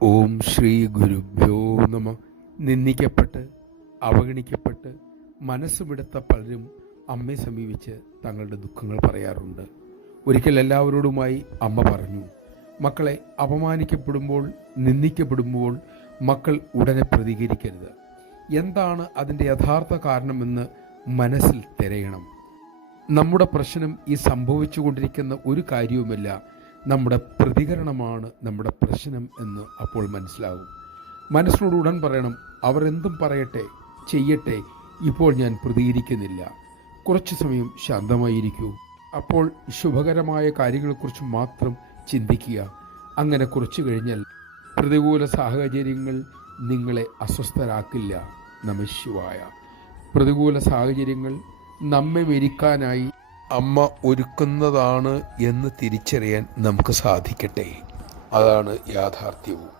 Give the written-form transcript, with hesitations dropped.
ഓം ശ്രീ ഗുരുഭ്യോ നമ. നിന്ദിക്കപ്പെട്ട് അവഗണിക്കപ്പെട്ട് മനസ്സ് വിടുത്ത പലരും അമ്മയെ സമീപിച്ച് തങ്ങളുടെ ദുഃഖങ്ങൾ പറയാറുണ്ട്. ഒരിക്കൽ എല്ലാവരോടുമായി അമ്മ പറഞ്ഞു, മക്കളെ, അപമാനിക്കപ്പെടുമ്പോൾ നിന്ദിക്കപ്പെടുമ്പോൾ മക്കൾ ഉടനെ പ്രതികരിക്കരുത്. എന്താണ് അതിൻ്റെ യഥാർത്ഥ കാരണമെന്ന് മനസ്സിൽ തിരയണം. നമ്മുടെ പ്രശ്നം ഈ സംഭവിച്ചു കൊണ്ടിരിക്കുന്ന ഒരു കാര്യവുമല്ല, നമ്മുടെ പ്രതികരണമാണ് നമ്മുടെ പ്രശ്നം എന്ന് അപ്പോൾ മനസ്സിലാവും. മനസ്സിനോട് ഉടൻ പറയണം, അവർ എന്തും പറയട്ടെ, ചെയ്യട്ടെ, ഇപ്പോൾ ഞാൻ പ്രതികരിക്കുന്നില്ല. കുറച്ച് സമയം ശാന്തമായിരിക്കൂ. അപ്പോൾ ശുഭകരമായ കാര്യങ്ങളെക്കുറിച്ച് മാത്രം ചിന്തിക്കുക. അങ്ങനെ കുറച്ചു കഴിഞ്ഞാൽ പ്രതികൂല സാഹചര്യങ്ങൾ നിങ്ങളെ അസ്വസ്ഥരാക്കില്ല. നമഃശിവായ. പ്രതികൂല സാഹചര്യങ്ങൾ നമ്മെ മെരിക്കാനായി അമ്മ ഒരുക്കുന്നതാണ് എന്ന് തിരിച്ചറിയാൻ നമുക്ക് സാധിക്കട്ടെ. അതാണ് യാഥാർത്ഥ്യവും.